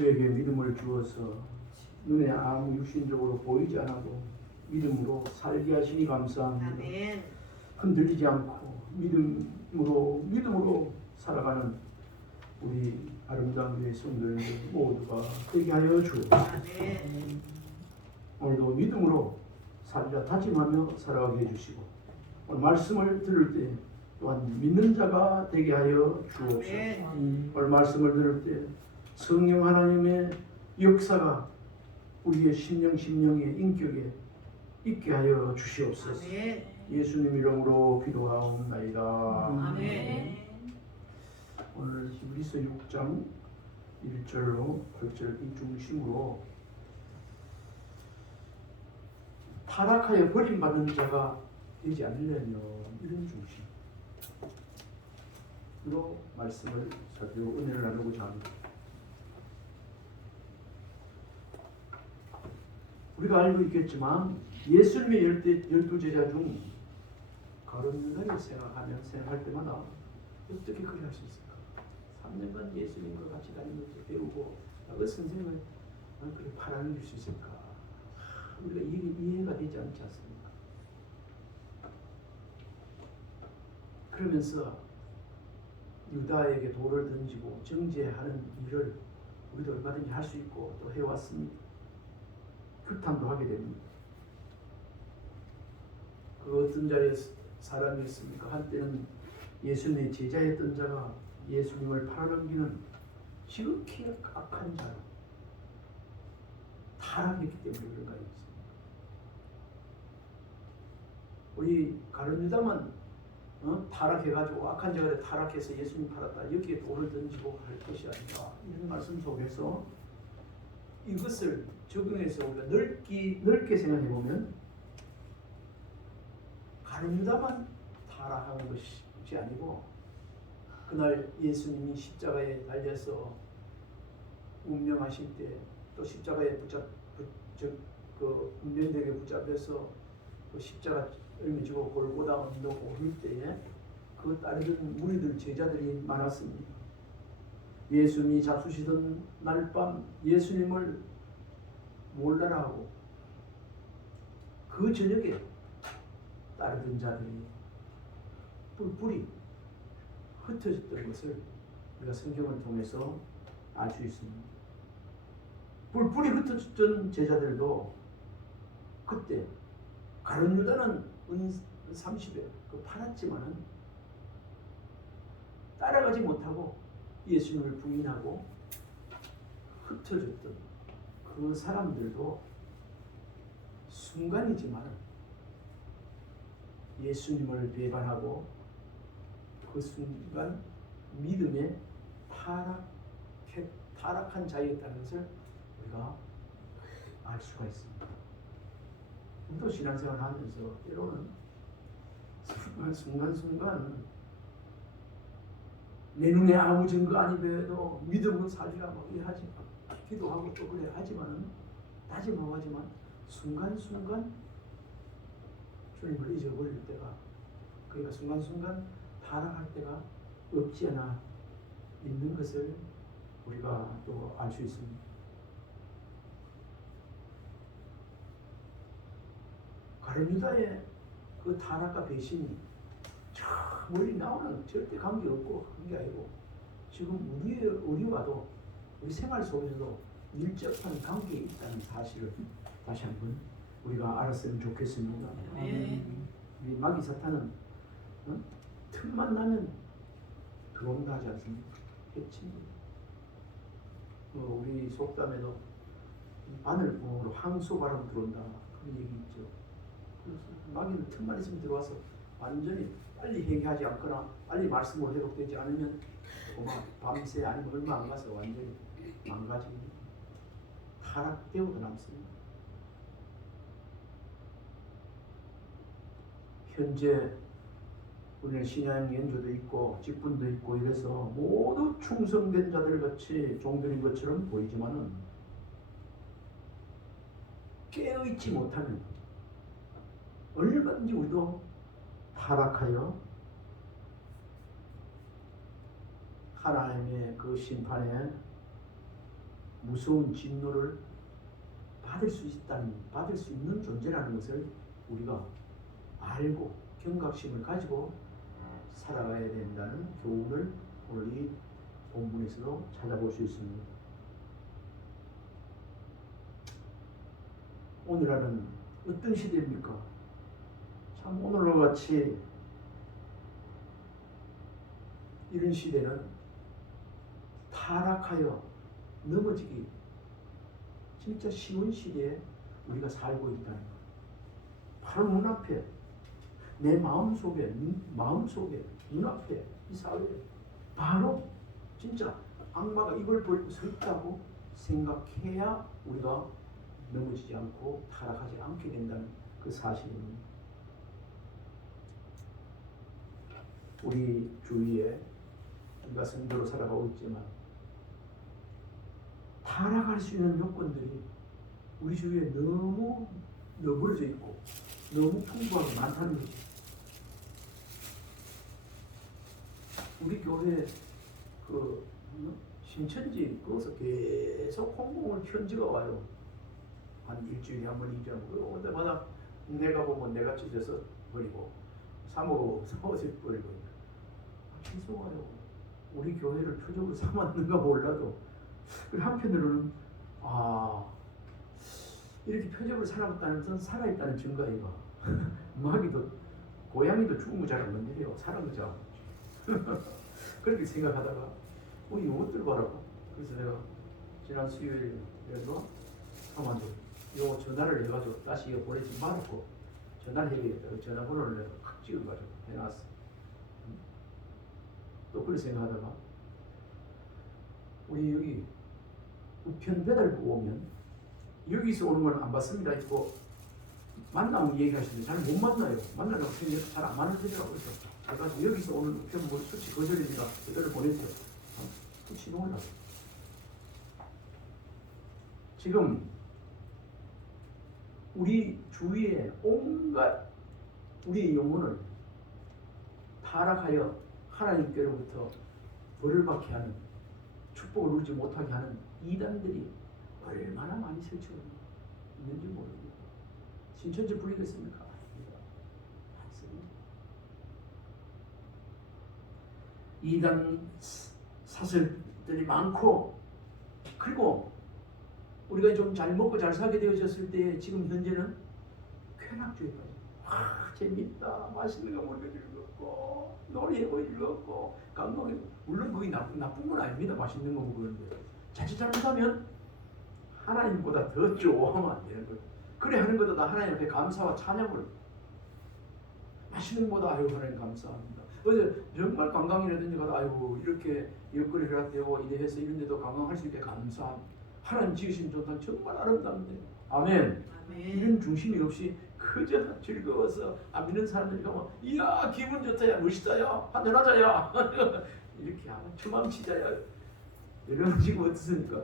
우리에게 믿음을 주어서 눈에 아무 육신적으로 보이지 않아도 믿음으로 살게 하시니 감사합니다. 아멘. 흔들리지 않고 믿음으로 살아가는 우리 아름다운 교회 성도들 모두가 되게 하여 주옵소서. 아멘. 오늘도 믿음으로 살리라 다짐하며 살아가게 해주시고 오늘 말씀을 들을 때 또한 믿는 자가 되게 하여 주옵소서. 아멘. 오늘 말씀을 들을 때 성령 하나님의 역사가 우리의 심령의 인격에 있게 하여 주시옵소서. 아멘. 예수님 이름으로 기도하옵나이다. 아멘. 오늘 히브리서 6장 1절로 8절 이 중심으로 타락하여 버림받는 자가 되지 않으려면 이런 중심으로 말씀을 살피고 은혜를 나누고자 합니다. 우리가 알고 있겠지만 예수님의 12제자 중 거듭나게 생각할 때마다 어떻게 그리 할 수 있을까? 3년간 예수님과 같이 다니면서 배우고 그 선생님을 그렇게 팔아넘길 수 있을까? 우리가 이해가 되지 않지 않습니까? 그러면서 유다에게 돌을 던지고 정죄하는 일을 우리도 얼마든지 할 수 있고 또 해왔습니다. 규탄도 하게 됩니다. 그 어떤 자의 사람이었습니까? 한때는 예수님의 제자였던 자가 예수님을 팔아넘기는 지극히 악한 자로 타락했기 때문에 그런 거 아니겠습니까? 우리 가룟 유다만 타락해가지고 악한 자가 타락해서 예수님 팔았다 여기에 돌을 던지고 할 것이 아니라 이런 말씀 속에서 이것을 적용해서 우리가 넓게 생각해 보면 가룟 유다만 타락한 것이 아니고 그날 예수님이 십자가에 달려서 운명하실 때 또 십자가에 운명되게 붙잡혀서 그 십자가 을미지고 골고다 언덕 오를 때에 그 따르던 무리들 제자들이 많았습니다. 예수님이 잡수시던 날 밤 예수님을 몰라라 하고 그 저녁에 따르던 자들이 뿔뿔이 흩어졌던 것을 우리가 성경을 통해서 알 수 있습니다. 뿔뿔이 흩어졌던 제자들도 그때 가룟 유다는 은 30에 팔았지만은 따라가지 못하고 예수님을 부인하고 흩어졌던 그 사람들도 순간이지만 예수님을 배반하고 그 순간 믿음에 타락한 자였다는 것을 우리가 알 수가 있습니다. 우리도 신앙생활 하면서 때로는 순간순간 내 눈에 아무 증거 아니더라도 믿음은 살리라 막 하지 기도하고 또 그래 하지만은 다짐하고 하지만 순간순간 주님을 잊어버릴 때가 그러니까 순간순간 타락할 때가 없지 않아 있는 것을 우리가 또 알 수 있습니다. 가룟 유다의 그 타락과 배신이 저 멀리 나오는 절대 관계없고 그런 게 아니고 지금 우리와도 우리 생활 속에서도 밀접한 관계에 있다는 사실을 다시 한번 우리가 알았으면 좋겠습니다. 이 마귀 사탄은 틈만 나면 들어온다 하지 않습니까? 해칩니다. 우리 속담에도 바늘봉으로 항소바람 들어온다 그런 얘기 있죠. 그래서 마귀는 틈만 있으면 들어와서 완전히 빨리 회개하지 않거나 빨리 말씀으로 회복되지 않으면 밤새 아니면 얼마 안 가서 완전히 망가지고 타락되어도 남습니다. 현재 우리는 신앙 연조도 있고 직분도 있고 이래서 모두 충성된 자들 같이 종들인 것처럼 보이지만은 깨어있지 못하면 얼마든지 우리도 타락하여 하나님의 그 심판에 무서운 진노를 받을 수 있는 존재라는 것을 우리가 알고 경각심을 가지고 살아가야 된다는 교훈을 오늘 이 본문에서도 찾아볼 수 있습니다. 오늘날은 어떤 시대입니까? 참 오늘과 같이 이런 시대는 타락하여 넘어지기 진짜 쉬운 시대에 우리가 살고 있다는 것. 바로 눈앞에 내 마음속에 눈앞에 이 사회에 바로 진짜 악마가 입을 벌리고 서 있다고 생각해야 우리가 넘어지지 않고 타락하지 않게 된다는 그 사실입니다. 우리 주위에 우리가 성도로 살아가고 있지만 타락할 수 있는 요건들이 우리 주위에 너무 너부러져 있고 너무 풍부하게 많다는 거죠. 우리 교회 그 신천지 거기서 계속 홍보물 편지가 와요. 한 일주일에 한 번, 이주에 한 번. 올 때마다 내가 보면 내가 찢어서 버리고 사먹어 버리고 계속 와요. 우리 교회를 표적으로 삼았는가 몰라도. 그리고 한편으로는 이렇게 표적으로 살아갔다는 것은 살아있다는 증거이가. 마귀도 고양이도 죽은 거 잘 안 건드려요. 사는 거죠. 그렇게 생각하다가 이것들 봐라고. 그래서 내가 지난 수요일에도 아마도 요 전화를 해가지고 다시 이거 보내지 말고 전화를 해야겠다. 전화번호를 내가 칵 찍어가지고 해놨어. 또 그렇게 생각하다가 우리 여기 우편 배달부 오면 여기서 오는 건 안 받습니다 있고 만나면 얘기하시는데 잘 못 만나요. 만나려고 잘 안 만나더라고요. 그래서 여기서 오는 우편 뭐 수치 거절이니까 그대로 보내세요. 신호를 하세요. 지금 우리 주위에 온갖 우리의 영혼을 타락하여 하나님께로부터 벌을 받게 하는 축복을 누리지 못하게 하는 이단들이 얼마나 많이 설치고 있는지 모릅니다. 신천지 불리겠습니까? 아닙니다. 이단 사설들이 많고 그리고 우리가 좀 잘 먹고 잘 살게 되어졌을 때 지금 현재는 쾌락주의까지 재밌다 맛있는 거 먹을 즐겁고 놀이하고 즐겁고 감동하고 물론 그게 나쁜 건 아닙니다. 맛있는 거 먹는데 자칫 잘못하면 하나님보다 더 좋아하면 안 되는 거예요. 그래 하는 것보다 하나님 앞에 감사와 찬양을 맛있는 것보다 아유 하나님 감사합니다. 어제 정말 관광이라든지 가서 아이고 이렇게 여건이 허락되고 이래해서 이런 데도 관광할 수 있게 감사합니다. 하나님 지으신 조건 정말 아름답네요. 아멘. 이런 중심이 없이 그저 즐거워서 안 믿는 사람들이 가면 이야 기분 좋다 야 멋있다 야 한잔하자 야 이렇게 하면 추망치자 야 이러면 지금 어떻습니까?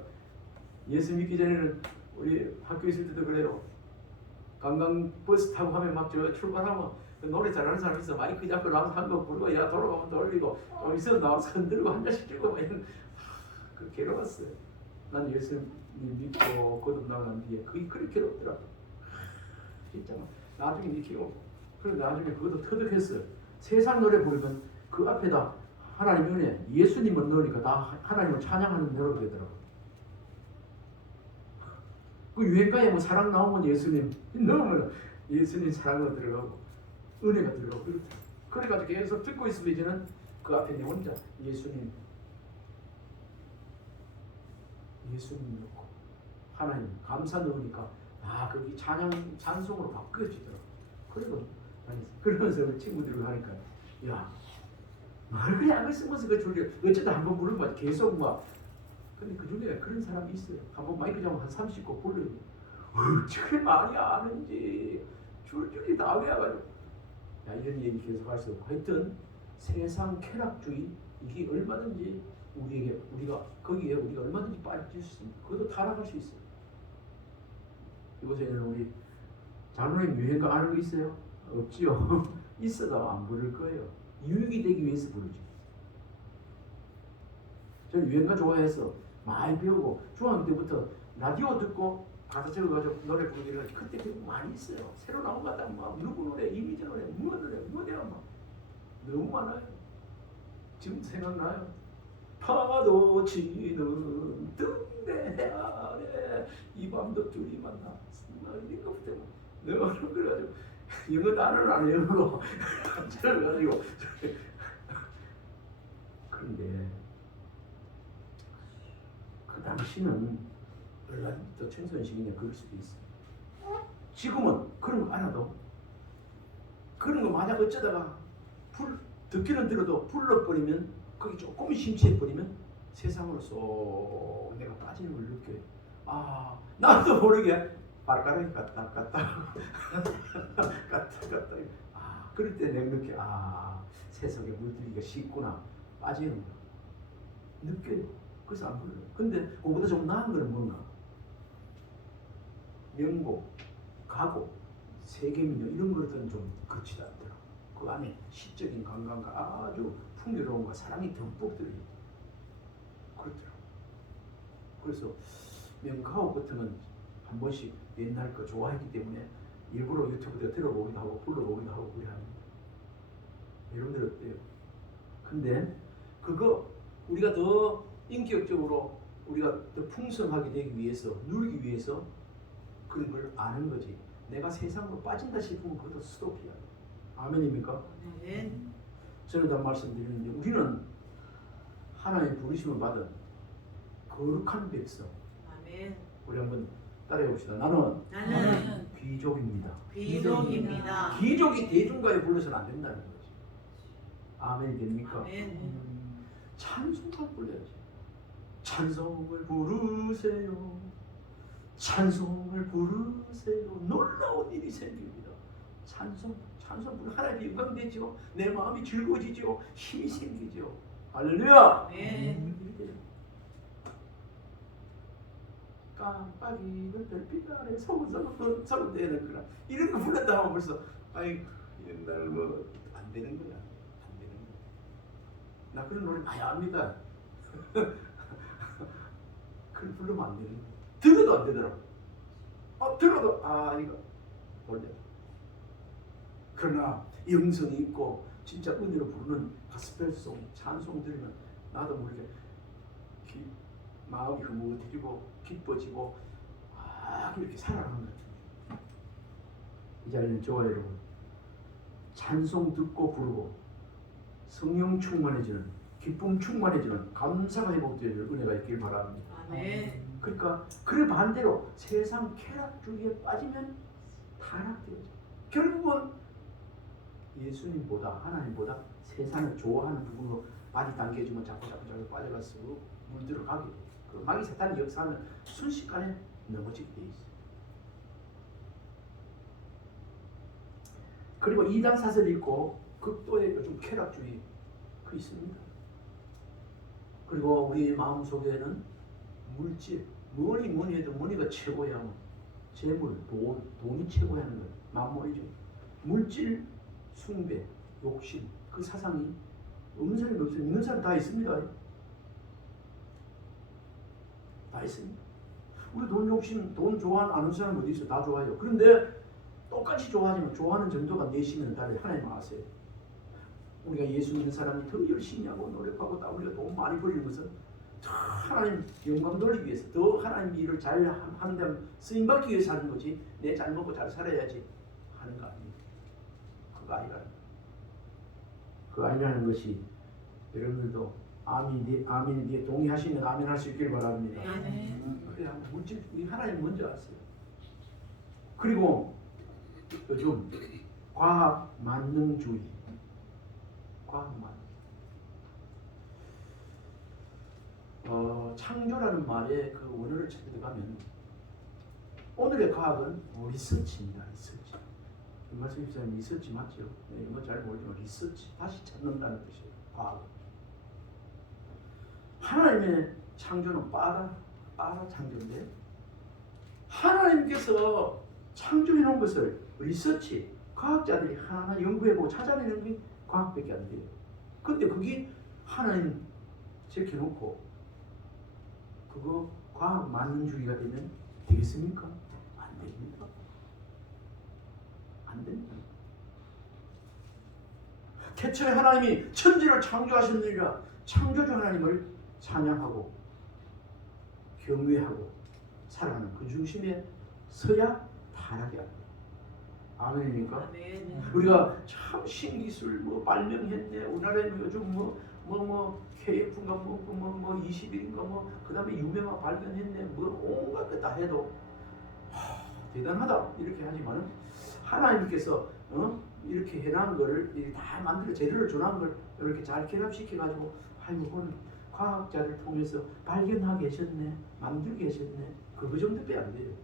예수 믿기 전에는 우리 학교 있을 때도 그래요. 관광버스 타고 하면 막 저 출발하면 노래 잘하는 사람 있어 마이크 잡고 나와서 한 곡 부르고 야 돌아가면 돌리고 좀 있어 나와서 흔들고 한 잔씩 들고 막 이런 그 괴로웠어요. 난 예수님 믿고 거듭나간 뒤에 그게 그렇게 괴롭더라고. 진짜 나중에 믿기고 그래 나중에 그것도 터득했어요. 세상 노래 부르면 그 앞에다 하나님 은혜 예수님을 넣으니까 다 하나님을 찬양하는 노래가 되더라고. 그 유행가에 뭐 사랑 나오면 예수님 넣으면 예수님 사랑으로 들어가고 은혜가 들어가고 그렇다. 그래가지고 계속 듣고 있으면 이제는 그 앞에 내 혼자 예수님 넣고 하나님 감사 넣으니까 거기 찬송으로 바뀌어지더라고. 그러면서 우리 친구들과 하니까 야 뭘 그래 안 쓰면서 그 줄게 어쨌든 한번 부르는 거야 계속 막. 근데 그 중에 그런 사람이 있어요. 한번 마이크 잡으면 한 30곡 불러요. 어떻게 말이 아는지 줄줄이 다 외워가지고 야 이런 얘기 계속 할 수 없고 하여튼 세상 쾌락주의 이게 얼마든지 우리가 거기에 우리가 얼마든지 빠질 수 있습니다. 그것도 타락할 수 있어요. 이곳에는 우리 장로님 유행가 아는 거 있어요? 없지요. 있어도 안 부를 거예요. 유익이 되기 위해서 부르죠. 저는 유행가 좋아해서 많이 배우고 중학교 때부터 라디오 듣고 가사 적어가지고 노래 부르고 이런 그때 배운 거 많이 있어요. 새로 나온 거 같다 막 누구 노래, 이미지 노래, 무어 노래, 뭐냐 막 너무 많아요. 지금 생각나요. 파도 치는 등대 아래 이 밤도 둘이 만나 막 이런 거 때문에 내가 그래가지고 영어 단어를 안 외우고 그래가지고 그런데 그 당시는 또 청소년식이냐 그럴 수도 있어. 지금은 그런 거 안 해도 그런 거 만약 어쩌다가 듣기는 들어도 불러버리면 거기 조금 심취해버리면 세상으로 쏙 내가 빠지는 걸 느껴요. 아 나도 모르게 발가락이 갔다 갔다 갔다 아 그럴 때 내가 느껴 아 세상에 물들이기가 쉽구나 빠지는 거 느껴요. 그래서 안 불러요. 근데 그보다 좀 나은 거는 뭔가 명곡, 가곡, 세계민요 이런 것들은 좀 그렇지 않더라. 그 안에 시적인 감각과 아주 풍요로움과 사랑이 듬뿍 들어있다. 그렇더라. 그래서 명가곡 같은 건 한 번씩 옛날 거 좋아했기 때문에 일부러 유튜브에 들어보기도 하고 불러보기도 하고 그래 합니다. 여러분들 어때요? 근데 그거 우리가 더 인격적으로 우리가 더 풍성하게 되기 위해서 누리기 위해서 그런 걸 아는 거지. 내가 세상으로 빠진다 싶으면 그것도 스톱이야. 아멘입니까? 네. 저는 다 말씀드리는데 우리는 하나님의 부르심을 받은 거룩한 백성. 아멘. 우리 한번 따라해 봅시다. 나는 나는 귀족입니다. 귀족입니다. 귀족이 대중가에 불러서는 안 된다는 거지. 아멘이 됩니까? 아멘. 찬송을 불러야지. 찬송을 부르세요. 찬송을 부르세요. 놀라운 일이 생깁니다. 찬송 부르 하나님이 영광되죠. 내 마음이 즐거워지죠. 힘이 생기죠. 할렐루야. 아멘. 깜빡이는 별빛 아래 서고 되는 거라. 이런 거 불렀다 하면 벌써 아이 옛날 뭐 안 되는 거야. 안 되는 거야. 나 그런 노래 많이 압니다. 그걸 부르면 안 되는 거야. 들어도 안 되더라고. 들어도 이거 놀래. 그러나 영성이 있고 진짜 은혜로 부르는 가스펠송 찬송 들으면 나도 모르게 마음이 흐뭇해지고 기뻐지고 이렇게 살아가는 거죠. 이 자리는 저와 여러분 찬송 듣고 부르고 성령 충만해지는 기쁨 충만해지는 감사가 회복되는 은혜가 있길 바랍니다. 아멘. 그러니까 그 반대로 세상 쾌락주의에 빠지면 타락되죠. 결국은 예수님보다 하나님보다 세상을 좋아하는 부분으로 많이 당겨주면 자꾸 빠져가서 물들어가게 돼요. 그 마귀 사탄이 역사하면 순식간에 넘어지게 돼 있어요. 그리고 이단 사설이 있고 극도의 요즘 쾌락주의 그 있습니다. 그리고 우리 마음 속에는 물질, 뭐니 해도 뭐니가 최고야. 재물, 돈이 최고야 하는 거예요. 만물이죠. 물질, 숭배, 욕심, 그 사상이 없는 사람이 없어요. 있는 사람 다 있습니다. 다 있습니다. 우리 돈 욕심, 돈 좋아하는 사람 어디 있어? 다 좋아해요. 그런데 똑같이 좋아하지만 좋아하는 정도가 내시면 달라요. 하나님 아세요. 우리가 예수 믿는 사람이 더 열심히 하고 노력하고 딱 우리가 돈 많이 벌이는 것은 더 하나님 영광 돌리기 위해서 더 하나님 일을 잘 하는 데 쓰임받기 위해서 하는 거지 내 잘 먹고 잘 살아야지 하는 거 아닙니다. 그거 아니라는 거. 그거 아니라는 것이 여러분들도 아멘에 동의하시면 아멘 할 수 있길 바랍니다. 그래 물질 우리 하나님 먼저 아세요. 그리고 요즘 과학 만능주의 창조라는 말의 그 원어를 찾아가면 오늘의 과학은 리서치입니다. 리서치. 말씀 입사님 리서치 맞죠? 네, 이거 잘 모르지만 리서치 다시 찾는다는 뜻이에요. 과학. 하나님의 창조는 빠라 창조인데 하나님께서 창조해 놓은 것을 리서치 과학자들이 하나하나 연구해보고 찾아내는 게 과학밖에 안 돼요. 근데 그게 하나님 제껴놓고 그거 과학 만능주의가 되면 되겠습니까? 안 됩니다. 안 됩니다. 태초에 하나님이 천지를 창조하셨느니라 창조주 하나님을 찬양하고 경외하고 살아가는 그 중심에 서야 타락이 안 돼요. 아멘입니까? 아멘. 우리가 참 신기술 뭐 발명했네. 우리나라에는 요즘 KF인가 뭐 20일인가 뭐 그다음에 유명한 발견했네. 뭐 온갖 것 다 해도 대단하다 이렇게 하지만 하나님께서 이렇게 해놓은 거를 다 만들어 재료를 줘놓은 걸 이렇게 잘 결합시켜 가지고 아이고 그건 과학자를 통해서 발견하고 계셨네, 만들고 계셨네. 그거 정도밖에 안 돼요.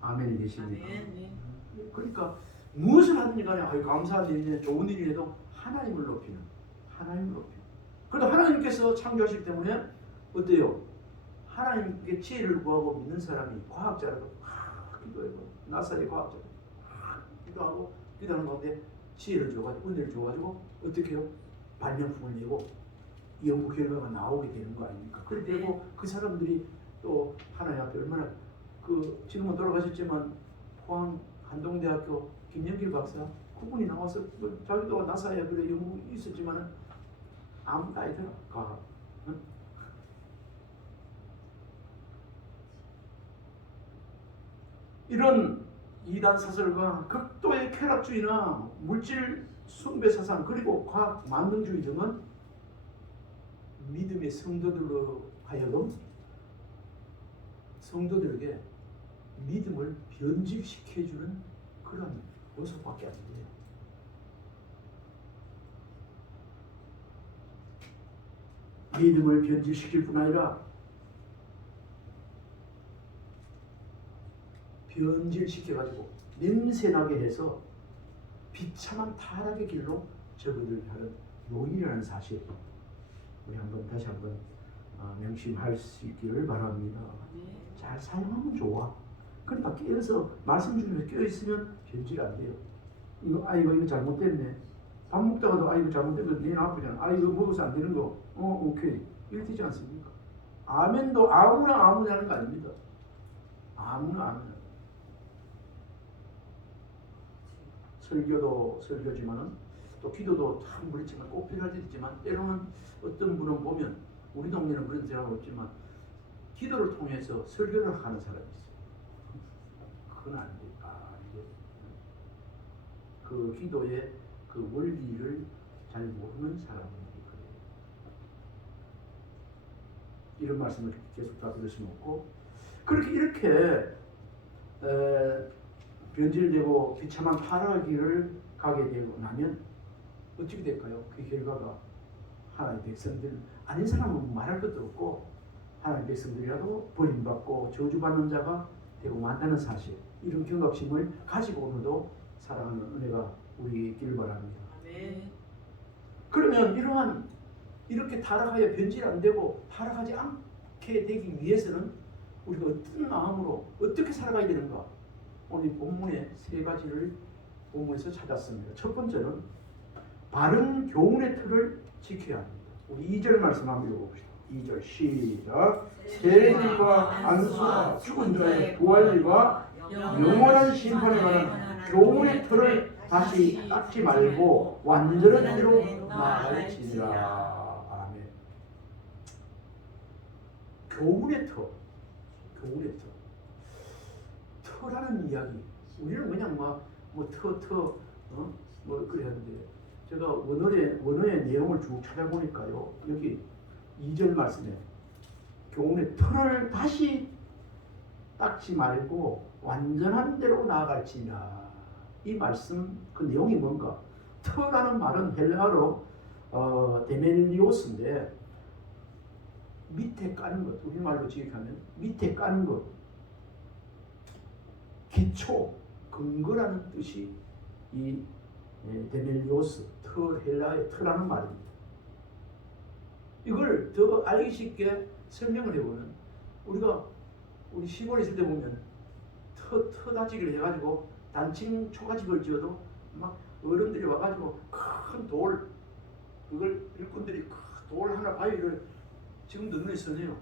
아멘이 되십니까? 아멘. 그러니까 무엇을 하든지 간에 감사한 일이네 좋은 일이라도 하나님을 높이는 하나님을 높이는. 그래도 하나님께서 창조하시기 때문에 어때요? 하나님께 지혜를 구하고 믿는 사람이 과학자라도 기도하고 나사의 과학자 기도하고 기도하는 가운데 지혜를 줘가지고 은혜를 줘가지고 어떻게 해요? 발명품을 내고 연구 결과가 나오게 되는 거 아닙니까? 그렇게 되고 그 사람들이 또 하나님 앞에 얼마나 지금은 돌아가셨지만 포항 한동대학교 김영길 박사 그분이 나와서 자기도 나사에 그래 연구 있었지만은 아무도 아니더라. 과학. 응? 이런 이단 사설과 극도의 쾌락주의나 물질 숭배 사상 그리고 과학 만능주의 등은 믿음의 성도들로 하여금 성도들에게 믿음을 변질시켜주는 그런 요소밖에 안 돼요. 믿음을 변질시킬 뿐 아니라 변질시켜가지고 냄새나게 해서 비참한 타락의 길로 접어들게 하는 요인이라는 사실 우리 다시 한번 명심할 수 있기를 바랍니다. 잘 사용하면 좋아. 그러니까 깨어서 말씀 중에 깨어있으면 변질 안 돼요. 이거 잘못됐네. 밥 먹다가도 이거 잘못됐는데 내일 아프잖아. 이거 먹어서 안 되는 거. 오케이. 이렇게 되지 않습니까? 아멘도 아무나 하는 거 아닙니다. 아무나. 설교도 설교지만은 또 기도도 참 그렇지만 꼭 필요할 때 있지만 때로는 어떤 분은 보면 우리 동네는 그런 사람 없지만 기도를 통해서 설교를 하는 사람이 있어요. 그건 안 돼. 이게 그 기도의 그 원리를 잘 모르는 사람이 그래요. 이런 말씀을 계속 다 들을 수는 없고 그렇게 이렇게 변질되고 비참한 타락을 가게 되고 나면 어떻게 될까요? 그 결과가 하나님의 백성들 아닌 사람은 말할 것도 없고 하나님의 백성들이라도 버림받고 저주받는 자가 되고 만다는 사실 이런 경각심을 가지고 오늘도 사랑하는 은혜가 우리에게 있기를 바랍니다. 아멘. 그러면 이렇게 타락하여 변질 안 되고 타락하지 않게 되기 위해서는 우리가 어떤 마음으로 어떻게 살아가야 되는가? 오늘 본문의 세 가지를 본문에서 찾았습니다. 첫 번째는 바른 교훈의 틀을 지켜야 합니다. 우리 2절 말씀 한번 읽어봅시다. 2절 시작. 세리와 안수와 죽은 자의 부활과 영원한 심판에 관한 교훈의 틀을 다시 닦지 말고 완전한 대로 나아갈지니라. 아멘. 교훈의 틀. 터라는 이야기. 우리는 그냥 뭐 그래야 하는데 제가 원어의 내용을 쭉 찾아보니까요. 여기 2절 말씀에 교훈의 틀을 다시 닦지 말고 완전한 대로 나아갈지니라. 이 말씀 그 내용이 뭔가? 터라는 말은 헬라어로 데멜리오스인데 밑에 까는 것, 우리말로 지역하면 밑에 까는 것, 기초, 근거라는 뜻이 이 데멜리오스, 헬라의 터라는 말입니다. 이걸 더 알기 쉽게 설명을 해보면 우리 시골에 있을 때 보면 터다지기를 해가지고 단층 초가집을 지어도 막 어른들이 와가지고 큰 돌, 그걸 일꾼들이 큰 돌 하나 바위를 지금도 눈에 선해요.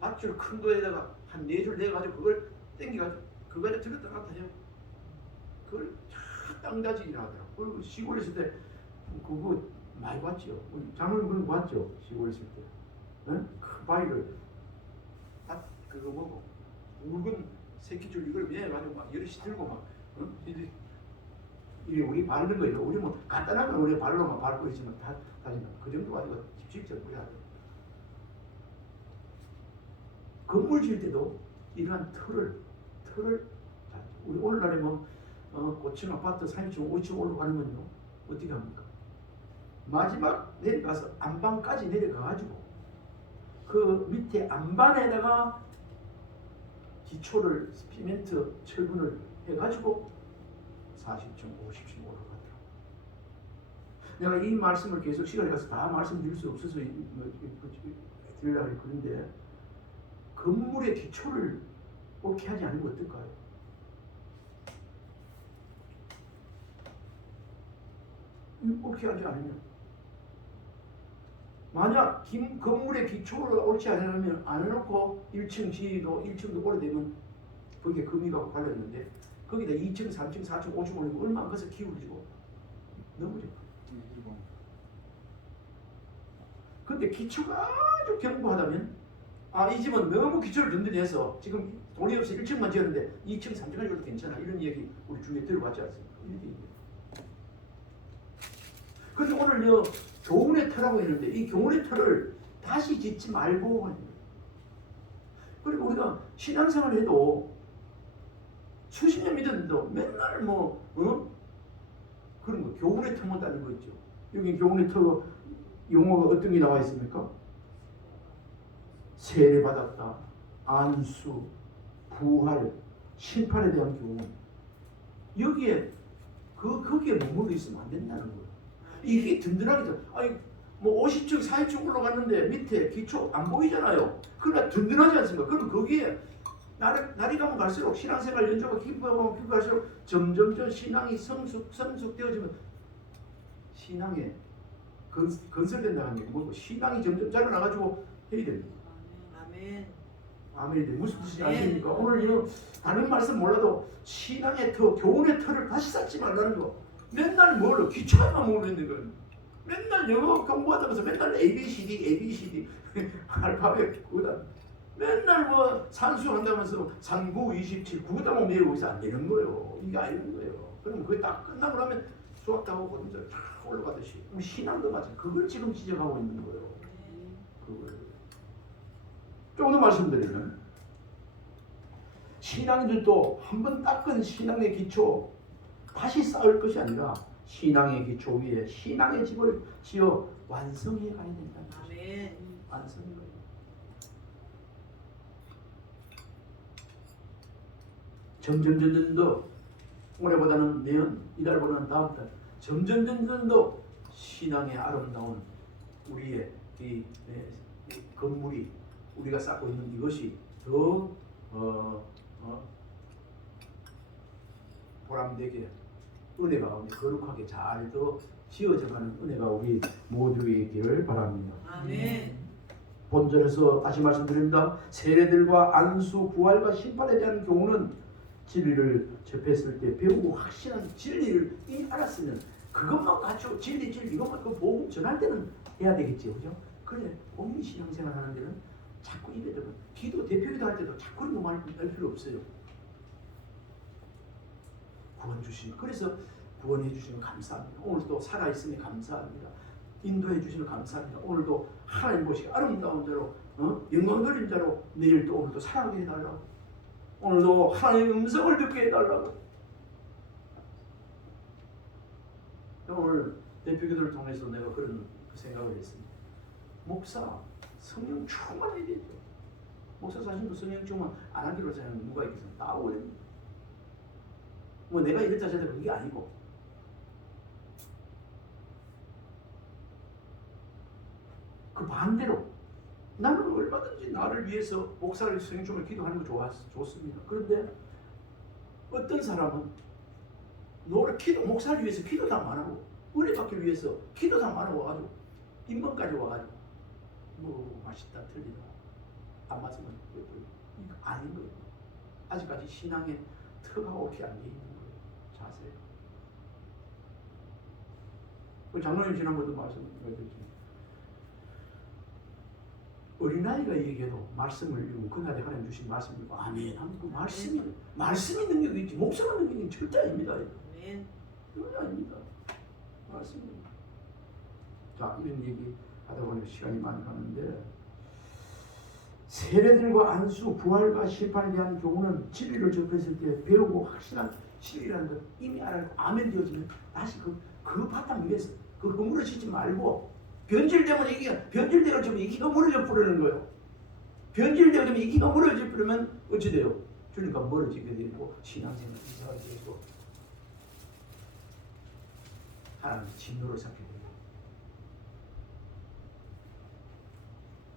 밧줄 큰 거에다가 한 4줄 내가지고 그걸 당겨가지고 그거에 들었다 놨다 해요. 그걸 땅다지기라 하더라고. 그리고 시골에 있을 때 그거 많이 봤죠. 장로님 그런 거 봤죠? 시골에 있을 때. 응? 그 바위를 딱 그거 보고 굵은 새끼줄 이걸 매가지고 막 여럿이 들고 막 응? 이게 우리 바르는 거예요. 우리 뭐 간단한 건 우리 발로만 밟고 있지만 다시는 그 정도 가지고 직접 해야 돼. 건물 지을 때도 이러한 틀을 우리 오늘날에 뭐 고층 아파트 3층 5층 올라가면요 어떻게 합니까? 마지막 내려가서 안방까지 내려가가지고 그 밑에 안반에다가 기초를 시멘트 철분을 해가지고 40층 50층 올라가더라고. 내가 이 말씀을 계속 시간에 가서 다 말씀드릴 수 없어서 드리려고 그러는데 건물의 기초를 옳게 하지 않으면 어떨까요? 옳게 하지 않으면 만약 건물의 기초를 옳지 않으면 안 해놓고 1층 지도 1층도 오래되면 거기에 금이가 갈렸는데 거기다 2층, 3층, 4층, 5층 올리고 얼마 안 가서 기울어지고 넘어져. 근데 기초가 아주 견고하다면 이 집은 너무 기초를 든든해서 지금 돈이 없어 1층만 지었는데 2층, 3층까지 가도 괜찮아. 이런 얘기 우리 중에 들어봤지 않습니까? 이런 얘기. 근데 오늘 교훈의 터라고 했는데 이 교훈의 터를 다시 짓지 말고 하는 거예요. 그리고 우리가 신앙생활 해도 수십 년 믿었는데도 맨날 그런 거 교훈의 터만 따는 거 있죠. 여기 교훈의 터 용어가 어떤 게 나와 있습니까? 세례받았다, 안수, 부활, 심판에 대한 교훈. 여기에 거기에 머물러 있으면 안 된다는 거예요. 이게 든든하게 뭐 50층, 40층 올라갔는데 밑에 기초 안 보이잖아요. 그러나 든든하지 않습니까? 그럼 거기에 날이 가면 갈수록 신앙생활 연조가 깊어가면 갈수록 점점 신앙이 성숙되어지면 신앙에 건설된다는 게 뭐고 신앙이 점점 자라나가지고 해야 됩니다. 아멘. 아멘이 무슨 뜻인지 아십니까? 오늘 다른 말씀 몰라도 신앙의 터, 교훈의 터를 다시 쌓지 말라는 거. 맨날 뭘로 기초만 모르는 거예요. 맨날 영어 공부하다면서 맨날 ABCD 알파벳 그거다. 맨날 산수 한다면서 39, 27 그거다 외우고 있어 안 되는 거예요. 이게 아닌 거예요. 그럼 그게 딱 끝나고 나면 수학 다 하고 이제 쫙 올라가듯이 신앙도 마찬가지. 그걸 지금 지적하고 있는 거예요. 그걸 조금 더 말씀드리면 신앙인들도 한번 닦은 신앙의 기초 다시 쌓을 것이 아니라 신앙의 기초 위에 신앙의 집을 지어 완성해 가야 된다는 것입니다. 완성해 가야 된다. 점점 더 올해보다는 내년, 이달보다는 다음 달 점점 더 신앙의 아름다운 우리의 이 건물이 우리가 쌓고 있는 이것이 더 보람되게 은혜 가운데 거룩하게 잘 더 지어져가는 은혜가 우리 모두에게 있기를 바랍니다. 아멘. 본절에서 다시 말씀드립니다. 세례들과 안수, 부활과 심판에 대한 교훈은 진리를 접했을 때 배우고 확신한 진리를 이미 알았으면 그것만 가지고 진리 이것만 그 복음 전할 때는 해야 되겠지, 그죠? 그래 본인 신앙생활 하는 데는 자꾸 입에 들면 기도 대표기도 할 때도 자꾸 이런 말 필요 없어요. 구원 주시니 그래서 구원해 주시면 감사합니다. 오늘도 살아있으니 감사합니다. 인도해 주시면 감사합니다. 오늘도 하나님 보시기 아름다운 자로 영광 돌린 자로 내일도 오늘도 살아가게 해달라고 오늘도 하나님의 음성을 듣게 해달라고 오늘 대표기도를 통해서 내가 그런 생각을 했습니다. 목사 성령 충만해야 되죠. 목사 자신도 성령 충만 안 하기로 하자면 누가 있겠어요? 다 오해입니다. 뭐 내가 이랬다 저랬다 그게 아니고 그 반대로 나는 얼마든지 나를 위해서 목사를 성령 충만 기도하는 거 좋습니다. 그런데 어떤 사람은 너를 목사를 위해서 기도도 안 하고 은혜 받기 위해서 기도도 안 하고 와가지고 인문까지 와가지고 뭐 맛있다 틀리다 안 맞으면 이거 아닌 거예요. 아직까지 신앙의 터가 옳게 안 돼 있는 거예요. 자세가. 그 장로님 지난번도 말씀드렸지. 어린아이가 얘기해도 말씀을 읽으면 그날에 하나님 주신 말씀을 읽고 아멘 하면 그 말씀이 능력이 있지 목사가 능력이 절대 아닙니다. 아멘. 그건 아닙니다. 말씀입니다. 자, 이런 얘기 하다 보니 시간이 많이 가는데 세례들과 안수, 부활과 심판에 대한 경우는 진리를 접했을 때 배우고 확실한 진리라는 것 이미 알고 아멘 되어지면 다시 그 바탕 위에서 그 허물어지지 말고 변질되면 이게 변질되어지면 이게 허물어져 버리는 거예요. 변질되어지면 이게 허물어져 버리면 어찌 돼요? 주님과 멀어지게 되고 신앙생활 이상하게 되고 하나님의 진노를 쌓게 됩니다.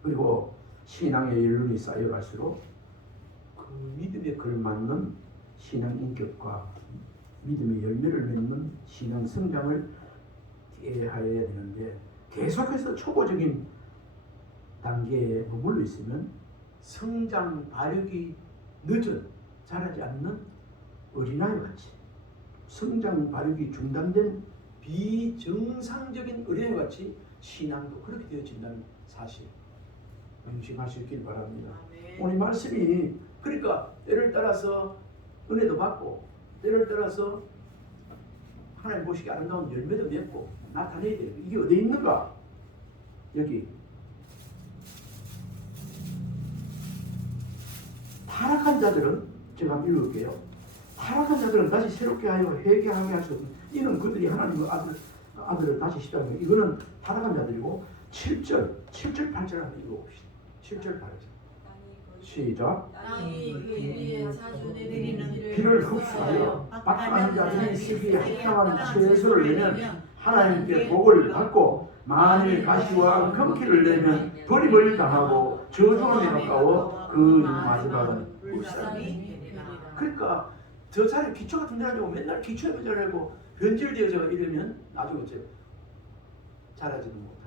그리고 신앙의 연륜이 쌓여갈수록 그 믿음에 걸맞는 신앙 인격과 믿음의 열매를 맺는 신앙 성장을 기대하여야 되는데 계속해서 초보적인 단계에 머물러 있으면 성장 발육이 늦은 자라지 않는 어린아이 같이 성장 발육이 중단된 비정상적인 어린아이 같이 신앙도 그렇게 되어진다는 사실 명심할 수 있길 바랍니다. 아멘. 오늘 말씀이 그러니까 때를 따라서 은혜도 받고 때를 따라서 하나님 보시기 아름다운 열매도 맺고 나타내야 돼요. 이게 어디에 있는가? 여기 타락한 자들은 제가 한번 읽을게요. 타락한 자들은 다시 새롭게 하여 회개하게 할 수 없는 이는 그들이 하나님의 아들을 다시 시작하는 이거는 타락한 자들이고 7절 8절 한번 읽어봅시다. 7절 8절 시작. 땅이 그 위에 자주 내리는 비를 흡수하여 박하는 자들이 쓰기에 합당한 채소를 내면 하나님께 복을 받고 만일 가시와 금기를 내면 버림을 당하고 저주함에 가까워 그 마지막은 불쌍히 되리라. 그러니까 저 자리 기초 같은 데 가지고 맨날 기초에 잘하고 변질되어져 이러면 나중에 어째요? 자라지도 못하고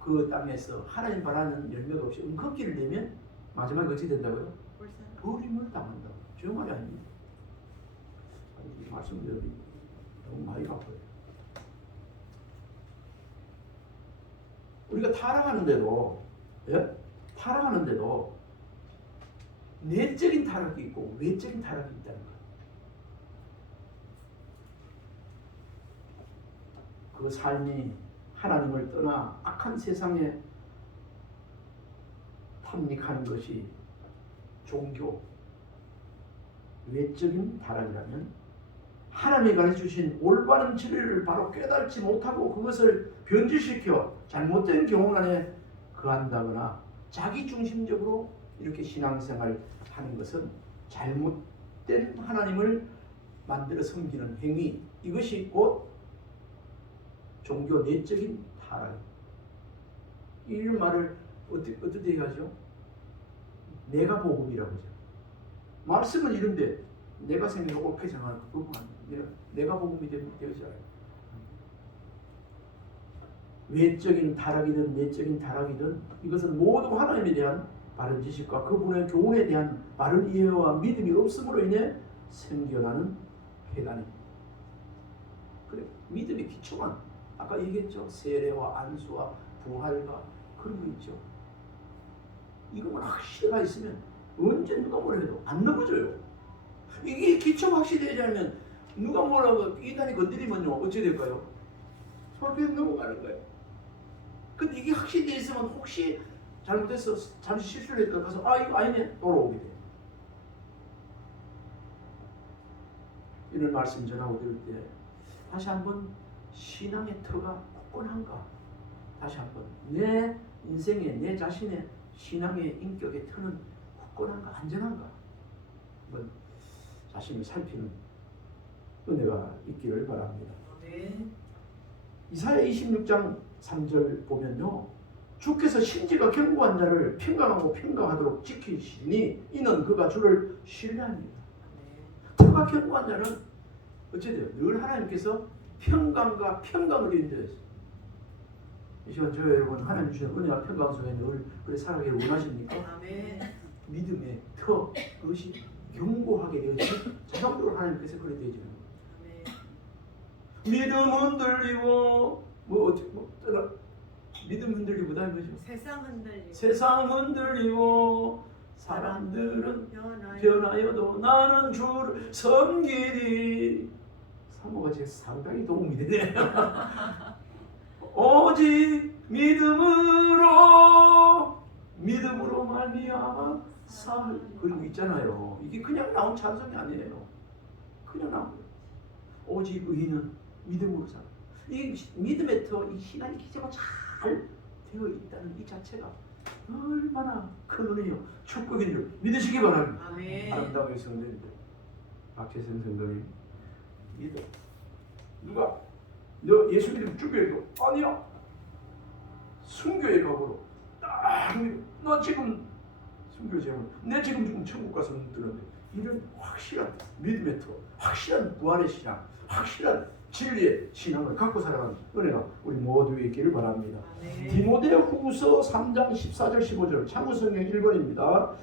그 땅에서 하나님 바라는 열매가 없이 금기를 내면 마지막에 어찌 된다고요? 버림을 당한다. 저 말이 아닙니다. 이 말씀드려도 너무 많이 아파요. 우리가 타락하는데도 타락하는데도 내적인 타락이 있고 외적인 타락이 있다는 거예요. 그 삶이 하나님을 떠나 악한 세상에 탐닉하는 것이 종교 외적인 타락이라면 하나님이 가르쳐주신 올바른 진리를 바로 깨닫지 못하고 그것을 변질시켜 잘못된 경험 안에 거한다거나 자기중심적으로 이렇게 신앙생활 하는 것은 잘못된 하나님을 만들어 섬기는 행위 이것이 곧 종교 내적인 타락입니다. 이런 말을 어떻게 얘기하죠? 내가 복음이라고 하죠. 말씀은 이런데 내가 생각하고 옳게 생각하는 그 부분 아니에요. 내가 복음이 되어지 않아요. 외적인 타락이든 내적인 타락이든 이것은 모두 하나님에 대한 바른 지식과 그분의 교훈에 대한 바른 이해와 믿음이 없음으로 인해 생겨나는 회단입니다. 그래 믿음의 기초만 아까 얘기했죠. 세례와 안수와 부활과 그런 거 있죠. 이거만 확실히가 있으면 언제 누가 뭐라 해도 안 넘어져요. 이게 기초가 확실히 되려면 누가 뭐라고 이단이 건드리면요 어찌 될까요? 저렇게 넘어가는 거예요. 근데 이게 확실히 돼 있으면 혹시 잘못해서 잠시 실수를 했다가 가서 이거 아니네 돌아오게 돼요. 이런 말씀 전하고 들을 때 다시 한번 신앙의 터가 굳건한가? 다시 한번 내 인생에 내 자신의 신앙의 인격의 터는 굳건한가? 안전한가? 한번 자신을 살피는 은혜가 있기를 바랍니다. 네. 이사야 26장 3절 보면요. 주께서 심지가 견고한 자를 평강하고 평강하도록 지키시니 이는 그가 주를 신뢰합니다. 터가 견고한 자는 어찌 돼요? 늘 하나님께서 평강과 평강을 인도했어요. 이 시간 저 여러분 하나님 주신 은혜와 평강 속에 늘 그래 살아가길 원하십니까? 아멘. 믿음의 터 그것이 견고하게 되어지는 자동적으로 하나님께서 그래 되어지는 거예요. 아멘. 믿음 흔들리고 뭐 어떻게 뭐 떠나 믿음 흔들리고 다음 거죠. 세상 흔들리고 세상 흔들리고 사람들은 변하여도 나는 주를 섬기리. 사모가 제 상당히 도움이 되네. 오직 믿음으로 말미암아 살. 그리고 있잖아요. 이게 그냥 나온 찬송이 아니에요. 그냥 나온 거예요. 오직 의인은 믿음으로 살. 이 믿음의 이 신앙의 기제가 잘 되어 있다는 이 자체가 얼마나 큰 은혜요. 축복인 줄 믿으시기 바랍니다. 아멘. 아름다운 성도님들, 박재선 성도님, 믿어. 누가 너 예수 믿으면 죽여도 아니야. 순교의 각오로 딱 믿어. 너 지금 순교 제문, 내 지금 죽으면 천국 가서 들었는데 이런 확실한 믿음의 터, 확실한 부활의 신앙, 확실한 진리의 신앙을 갖고 살아가는 은혜가 우리 모두에 있기를 바랍니다. 아멘. 디모데후서 3장 14절 15절 참고성경 1번입니다.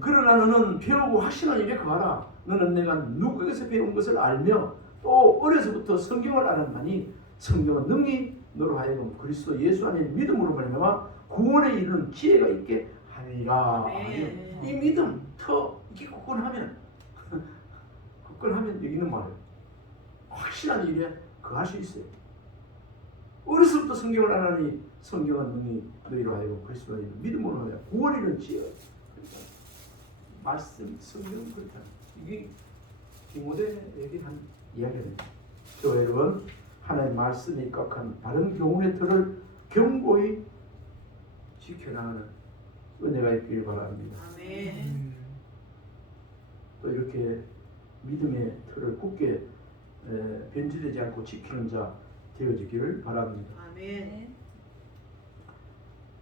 그러나 너는 배우고 확신한 일에 거하라. 너는 내가 누구에게서 배운 것을 알며 또 어려서부터 성경을 알았나니 성경은 능히 너로 하여금 그리스도 예수 안에 믿음으로 말미암아 구원에 이르는 기회가 있게 하리라. 아멘. 이 믿음 터 이게 굳건하면 여기 있는 말이에요. 확실한 일에 거할 수 있어요. 어려서부터 성경을 알아니 성경은 능히 너희로 하여금 그리스도의 믿음으로 하여 구원에 이르는 지혜가 말씀 성경은 그렇다. 이게 디모데에게 한 이야기입니다. 저 여러분 하나님 말씀에 입각한 바른 교훈의 틀을 견고히 지켜나가는 은혜가 있기를 바랍니다. 아멘. 또 이렇게 믿음의 틀을 굳게 변질되지 않고 지키는 자 되어지기를 바랍니다. 아멘.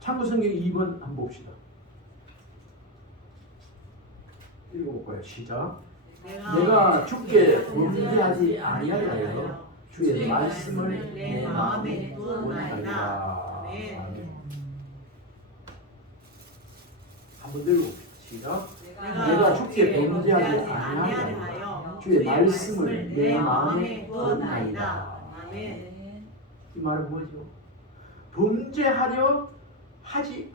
참고성경 2번 한번 봅시다. 읽어볼까요? 시작. 내가 주께 범죄하지 아니하여 주의 말씀을 내 마음에 두었나이다. 아멘. 한번 더 읽어봅시다. 시작. 내가 주께 범죄하지 아니하여 주의 말씀을 내 마음에 두었나이다. 아멘. 이 말은 뭐죠? 범죄하려 하지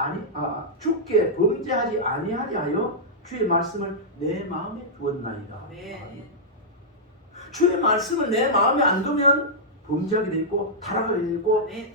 주께 범죄하지 아니하려 주의 말씀을 내 마음에 두었나이다. 아멘. 주의 말씀을 내 마음에 안 두면 범죄하게 돼 있고 타락하게 돼 있고 아멘.